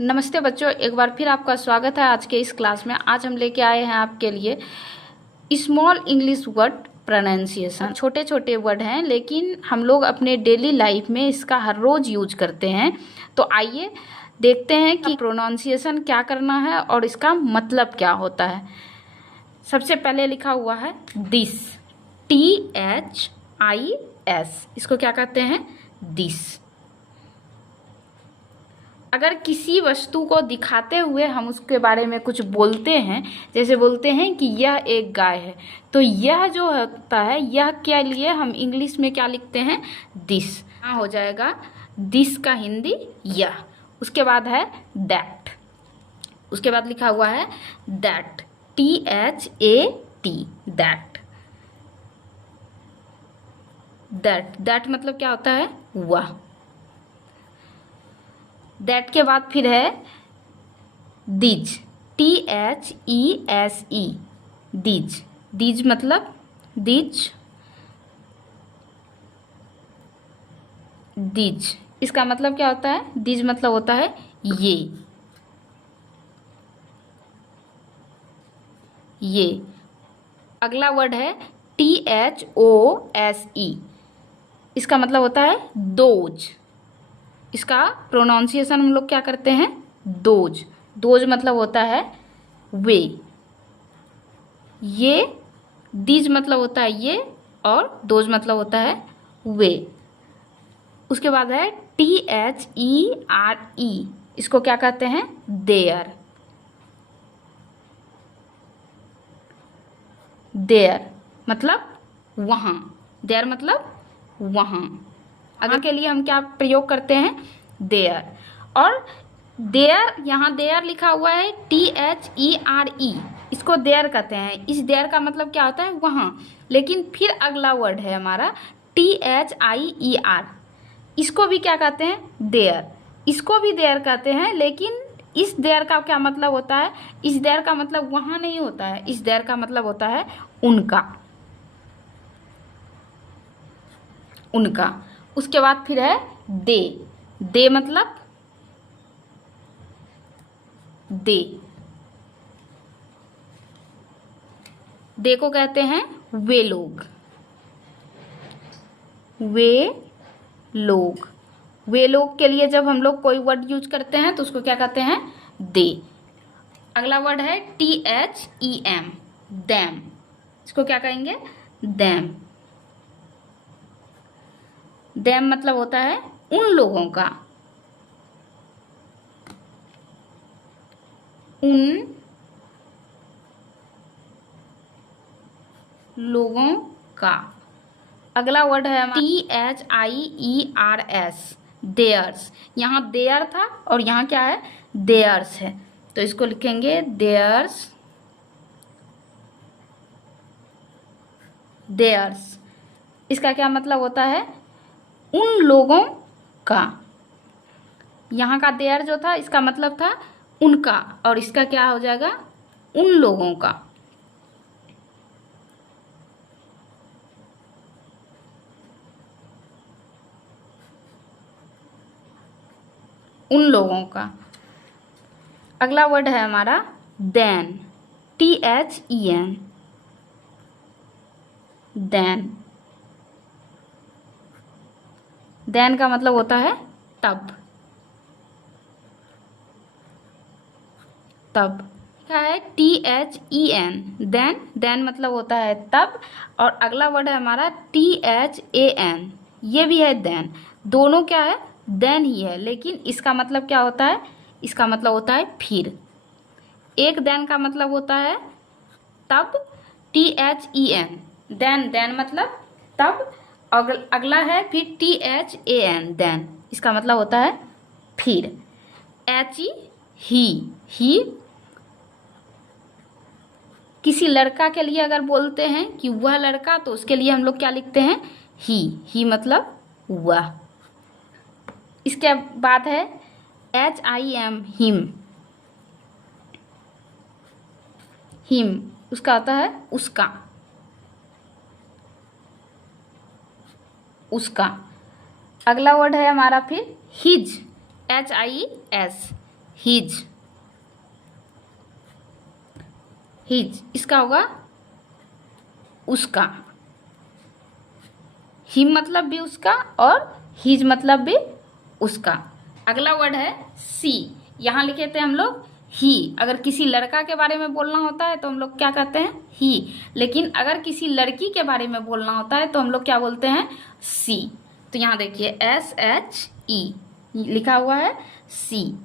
नमस्ते बच्चों, एक बार फिर आपका स्वागत है आज के इस क्लास में। आज हम लेके आए हैं आपके लिए स्मॉल इंग्लिश वर्ड प्रोनाउंसिएशन। छोटे छोटे वर्ड हैं लेकिन हम लोग अपने डेली लाइफ में इसका हर रोज़ यूज करते हैं। तो आइए देखते हैं कि प्रोनाउंसिएशन क्या करना है और इसका मतलब क्या होता है। सबसे पहले लिखा हुआ है दिस, THIS। इसको क्या कहते हैं? दिस। अगर किसी वस्तु को दिखाते हुए हम उसके बारे में कुछ बोलते हैं, जैसे बोलते हैं कि यह एक गाय है, तो यह जो होता है, यह के लिए हम इंग्लिश में क्या लिखते हैं? दिस। हाँ, हो जाएगा दिस का हिंदी यह। उसके बाद है दैट। उसके बाद लिखा हुआ है दैट, THAT, दैट। दैट मतलब क्या होता है? वह। दैट के बाद फिर है दीज, THESE, दीज। दीज मतलब दीज, दीज। इसका मतलब क्या होता है? दीज मतलब होता है ये। अगला वर्ड है THOSE। इसका मतलब होता है दोज। इसका प्रोनाउंसिएशन हम लोग क्या करते हैं? दोज। दोज मतलब होता है वे। ये दीज मतलब होता है ये, और दोज मतलब होता है वे। उसके बाद है THERE। इसको क्या कहते हैं? देयर। देयर मतलब वहाँ। देयर मतलब वहाँ। अगर के लिए हम क्या प्रयोग करते हैं? देयर। और देयर, यहाँ देयर लिखा हुआ है THERE। इसको देयर कहते हैं। इस देयर का मतलब क्या होता है? वहाँ। लेकिन फिर अगला वर्ड है हमारा THIER। इसको भी क्या कहते हैं? देयर। इसको भी देयर कहते हैं, लेकिन इस देयर का क्या मतलब होता है? इस देयर का मतलब वहाँ नहीं होता है। इस देयर का मतलब होता है उनका। उनका। उसके बाद फिर है दे। दे मतलब दे। दे को कहते हैं वे लोग। वे लोग। वे लोग के लिए जब हम लोग कोई वर्ड यूज करते हैं तो उसको क्या कहते हैं? दे। अगला वर्ड है THEM, दैम। इसको क्या कहेंगे? दैम। दैम मतलब होता है उन लोगों का। उन लोगों का। अगला वर्ड है THIERS, देयर्स। यहाँ देयर था और यहाँ क्या है? देयर्स है, तो इसको लिखेंगे देयर्स। देयर्स। इसका क्या मतलब होता है? उन लोगों का। यहाँ का देयर जो था, इसका मतलब था उनका, और इसका क्या हो जाएगा? उन लोगों का। उन लोगों का। अगला वर्ड है हमारा देन, THEN, देन। देन का मतलब होता है तब। तब। क्या है? THEN, then. देन मतलब होता है तब। और अगला वर्ड है हमारा THAN, ये भी है देन। दोनों क्या है? देन ही है, लेकिन इसका मतलब क्या होता है? इसका मतलब होता है फिर। एक देन का मतलब होता है तब, THEN, देन। देन मतलब तब। अगला है फिर THAN, देन। इसका मतलब होता है फिर। ही। किसी लड़का के लिए अगर बोलते हैं कि वह लड़का, तो उसके लिए हम लोग क्या लिखते हैं? ही मतलब वह। इसके बाद है HIM, हिम। हिम उसका होता है उसका। उसका। अगला वर्ड है हमारा फिर हिज, HIS। हिज, हिज इसका होगा उसका। हिम मतलब भी उसका और हिज मतलब भी उसका। अगला वर्ड है सी। यहाँ लिखे थे हम लोग ही। अगर किसी लड़का के बारे में बोलना होता है तो हम लोग क्या कहते हैं? ही। लेकिन अगर किसी लड़की के बारे में बोलना होता है तो हम लोग क्या बोलते हैं? सी। तो यहाँ देखिए SHE लिखा हुआ है सी।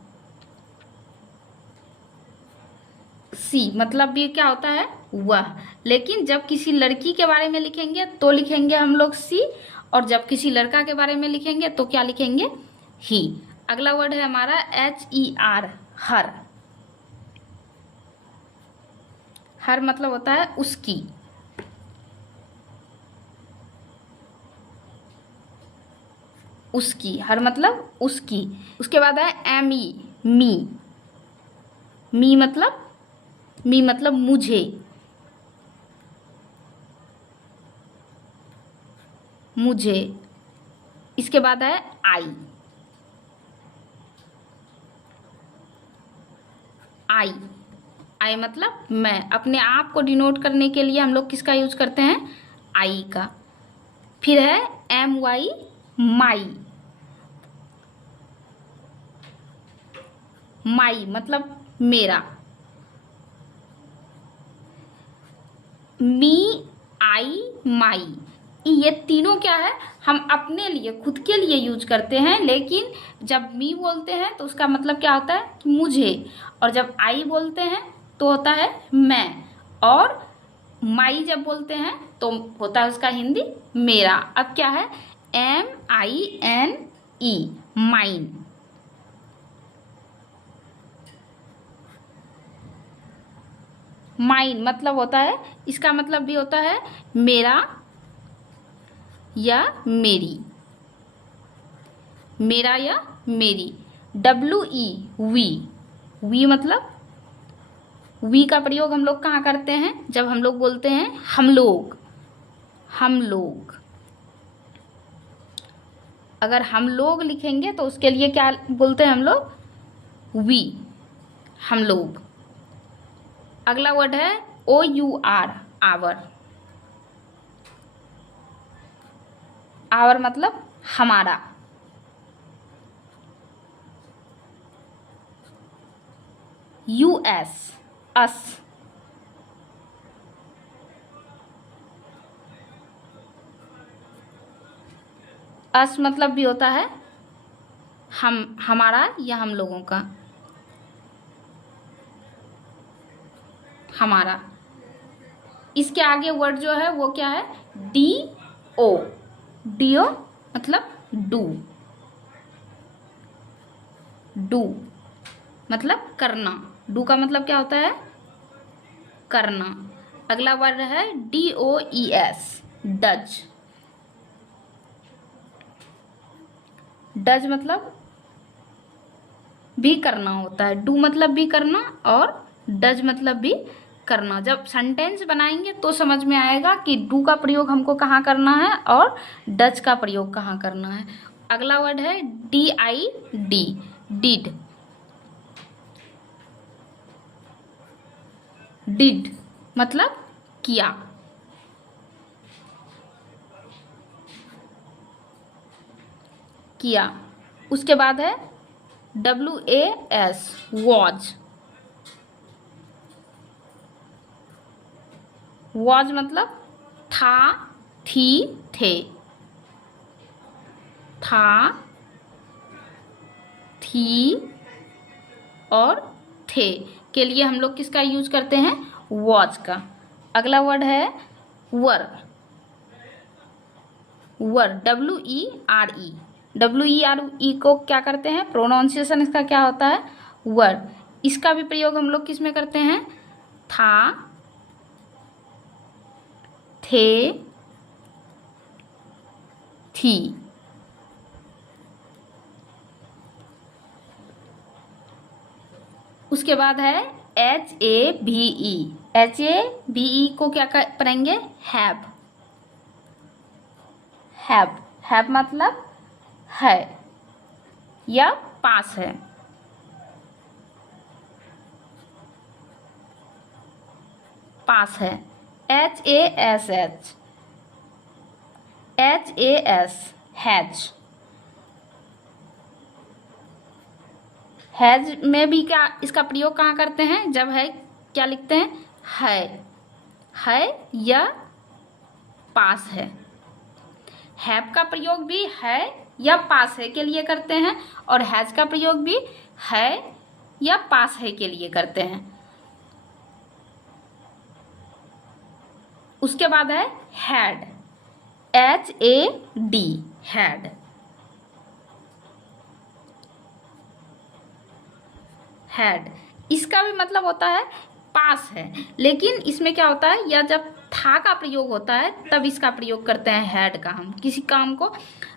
सी मतलब भी क्या होता है? वह। लेकिन जब किसी लड़की के बारे में लिखेंगे तो लिखेंगे हम लोग सी, और जब किसी लड़का के बारे में लिखेंगे तो क्या लिखेंगे? ही। अगला वर्ड है हमारा HER, हर। हर मतलब होता है उसकी। उसकी, हर मतलब उसकी। उसके बाद है ME, मी। मी मतलब मुझे। मुझे। इसके बाद है आई। आई। आई मतलब मैं। अपने आप को डिनोट करने के लिए हम लोग किसका यूज करते हैं? आई का। फिर है MY, माई। माई मतलब मेरा। मी, आई, माई, ये तीनों क्या है? हम अपने लिए, खुद के लिए यूज करते हैं। लेकिन जब मी बोलते हैं तो उसका मतलब क्या होता है? कि मुझे। और जब आई बोलते हैं तो होता है मैं। और माई जब बोलते हैं तो होता है उसका हिंदी मेरा। अब क्या है? MINE, mine. माइन मतलब होता है, इसका मतलब भी होता है मेरा या मेरी। मेरा या मेरी। WE, we. वी मतलब, वी का प्रयोग हम लोग कहाँ करते हैं? जब हम लोग बोलते हैं हम लोग। हम लोग। अगर हम लोग लिखेंगे तो उसके लिए क्या बोलते हैं हम लोग? वी, हम लोग। अगला वर्ड है OUR, आवर। आवर मतलब हमारा। US, अस। अस मतलब भी होता है हम, हमारा या हम लोगों का। हमारा। इसके आगे वर्ड जो है वो क्या है? DO। DO मतलब डू। डू मतलब करना। डू का मतलब क्या होता है? करना। अगला वर्ड है DOES, डज। डज मतलब भी करना होता है। डू मतलब भी करना और डज मतलब भी करना। जब सेंटेंस बनाएंगे तो समझ में आएगा कि डू का प्रयोग हमको कहाँ करना है और डज का प्रयोग कहाँ करना है। अगला वर्ड है DID, डिड। डिड मतलब किया। किया। उसके बाद है WAS, वॉज। वॉज मतलब था, थी, थे। था, थी और थे के लिए हम लोग किसका यूज करते हैं? वॉज का। अगला वर्ड है वर। वर, WERE। WERE को क्या करते हैं? प्रोनाउंसिएशन इसका क्या होता है? वर। इसका भी प्रयोग हम लोग किस में करते हैं? था, थे, थी। उसके बाद है HAVE। HAVE को क्या पढ़ेंगे? हैव। हैव। हैव मतलब है या पास है। पास है, HASH, HAS, हैज। हैज में भी क्या इसका प्रयोग कहाँ करते हैं? जब है क्या लिखते हैं? है या पास है। हैव का प्रयोग भी है या पास है के लिए करते हैं, और हैज का प्रयोग भी है या पास है के लिए करते हैं। उसके बाद है हैड, HAD, हैड। हैड इसका भी मतलब होता है पास है, लेकिन इसमें क्या होता है, या जब था का प्रयोग होता है तब इसका प्रयोग करते हैं हैड का। हम किसी काम को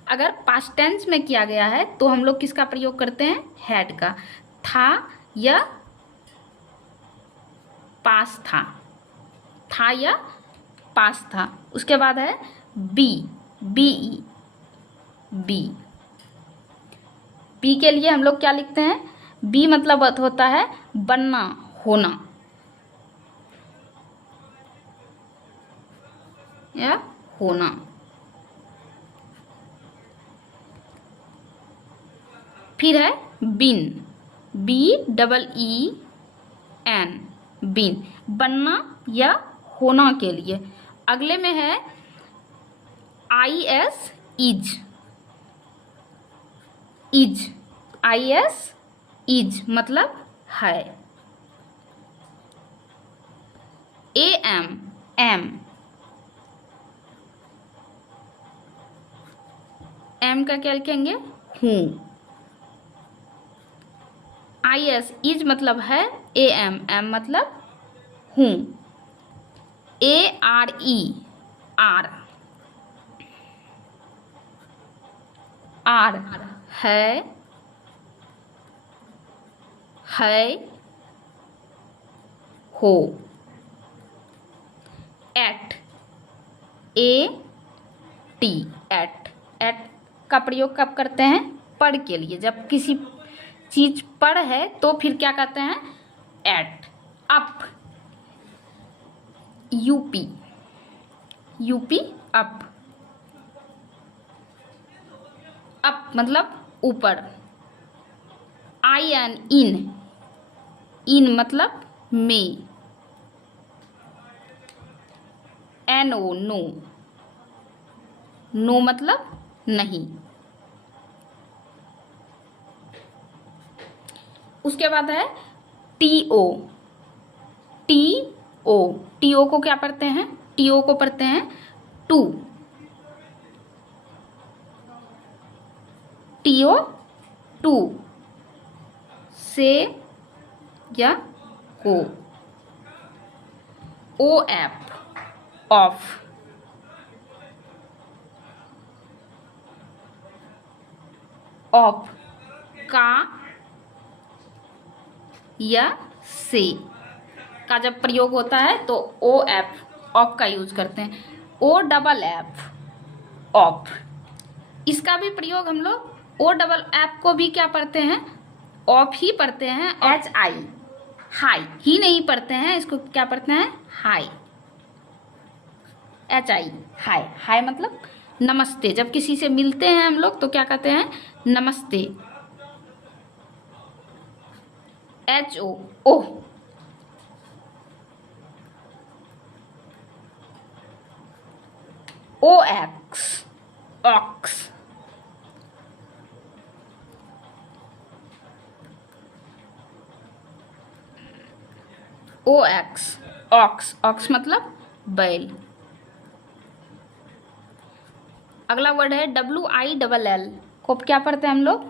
अगर पास्ट टेंस में किया गया है तो हम लोग किसका प्रयोग करते हैं? हैड का। था या पास था या पास था। उसके बाद है BE, बी के लिए हम लोग क्या लिखते हैं? बी मतलब होता है बनना, होना या होना। फिर है बीन, BEEN, बीन, बनना या होना के लिए। अगले में है IS, इज मतलब है। एम का क्या लिखेंगे? हूँ। IS, इज मतलब है, एम मतलब हूँ। ARE, आर है हो। एट, एट का प्रयोग कब करते हैं? पर के लिए। जब किसी चीज पर है तो फिर क्या कहते हैं? एट। अप, यूपी अप मतलब ऊपर। IN, इन मतलब में। NO, नो मतलब नहीं। उसके बाद है TO, को क्या पढ़ते हैं? TO को पढ़ते हैं टू। टू से या को। OF, of. का या से का जब प्रयोग होता है तो OF, ऑफ का यूज करते हैं। OFF, of. इसका भी प्रयोग हम लोग OFF को भी क्या पढ़ते हैं? ऑफ ही पढ़ते हैं। HI, हाई ही नहीं पढ़ते हैं, इसको क्या पढ़ते हैं? हाई। HI, हाई मतलब नमस्ते। जब किसी से मिलते हैं हम लोग तो क्या कहते हैं? नमस्ते। HO, oh. OX, ox. Ox मतलब बैल। अगला वर्ड है WILL, को क्या पढ़ते हैं हम लोग?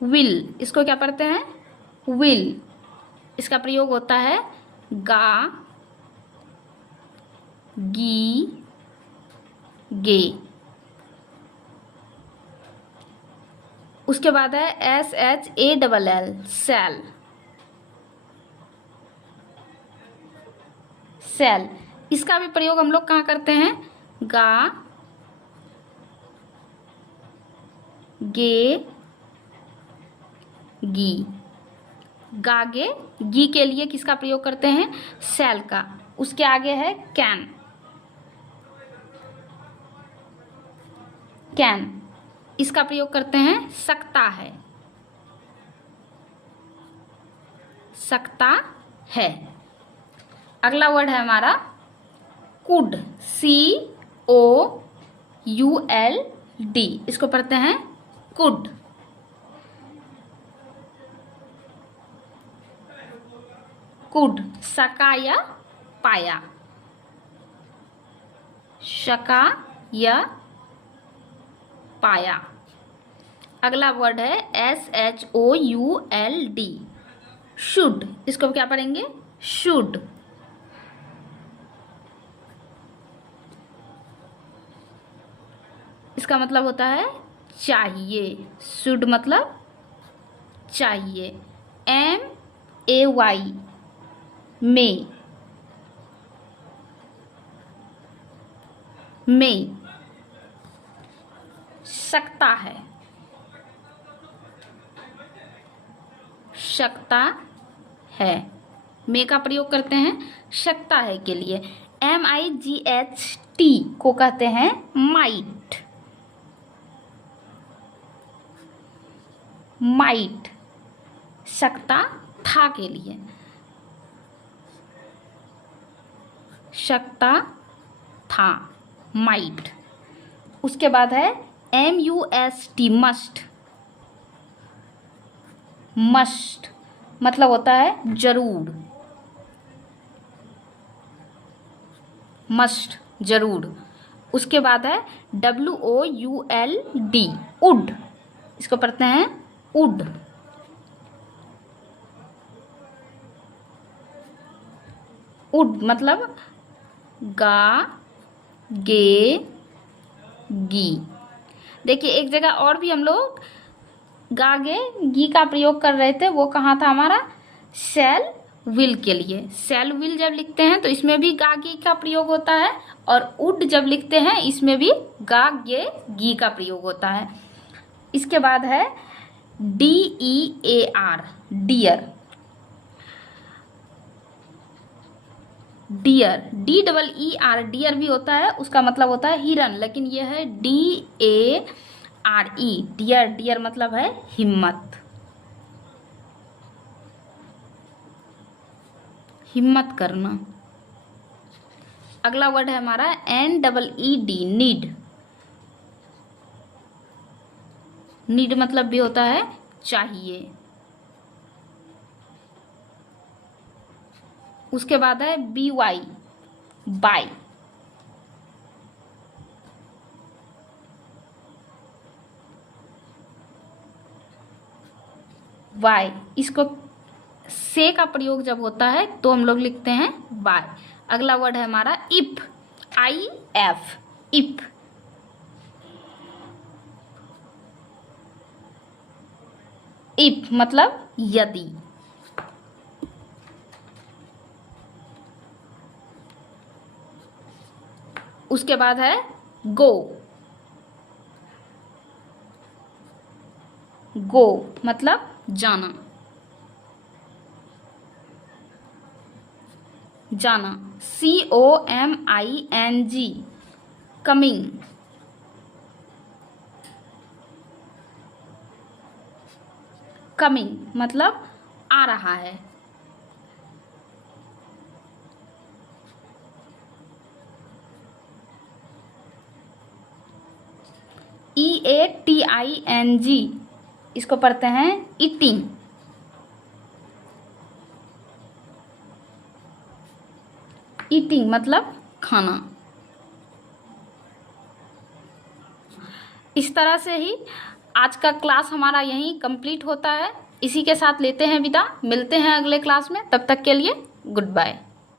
विल। इसको क्या पढ़ते हैं? विल। इसका प्रयोग होता है गा, गी, गे। उसके बाद है SHALL, सैल। इसका भी प्रयोग हम लोग कहाँ करते हैं? गा, गे, गी, गागे, गी के लिए किसका प्रयोग करते हैं? शैल का। उसके आगे है कैन, कैन, इसका प्रयोग करते हैं सकता है, सकता है। अगला वर्ड है हमारा कुड, COULD, इसको पढ़ते हैं कुड। कुड, सका या पाया, शका या पाया। अगला वर्ड है SHOULD, शुड, इसको क्या पढ़ेंगे? शुड। इसका मतलब होता है चाहिए, शुड मतलब चाहिए। MAY, मे, मे, सकता है, सकता है। मे का प्रयोग करते हैं सकता है के लिए। MIGHT को कहते हैं माइट, माइट, सकता था के लिए, सकता था, माइट। उसके बाद है MUST, मस्ट, मस्ट मतलब होता है जरूर, मस्ट, जरूर। उसके बाद है WOULD, वुड, इसको पढ़ते हैं वुड। वुड मतलब गा, गे, गी। देखिए एक जगह और भी हम लोग गागे गी का प्रयोग कर रहे थे, वो कहाँ था हमारा? शैल विल के लिए। शैल विल जब लिखते हैं तो इसमें भी गागे का प्रयोग होता है, और वुड जब लिखते हैं इसमें भी गागे गी का प्रयोग होता है। इसके बाद है DEAR, dear, dear, DEER, deer भी होता है, उसका मतलब होता है हिरन, लेकिन यह है DARE, डियर, डियर मतलब है हिम्मत, हिम्मत करना। अगला वर्ड है हमारा NEED, नीड, नीड मतलब भी होता है चाहिए। उसके बाद है BY, बाय, वाई, इसको से का प्रयोग जब होता है तो हम लोग लिखते हैं बाय। अगला वर्ड है हमारा इफ, IF, इफ, इफ मतलब यदि। उसके बाद है गो, गो मतलब जाना, जाना, COMING, कमिंग, कमिंग मतलब आ रहा है। EATING, इसको पढ़ते हैं ईटिंग, ईटिंग मतलब खाना। इस तरह से ही आज का क्लास हमारा यहीं कंप्लीट होता है। इसी के साथ लेते हैं विदा, मिलते हैं अगले क्लास में, तब तक के लिए गुड बाय।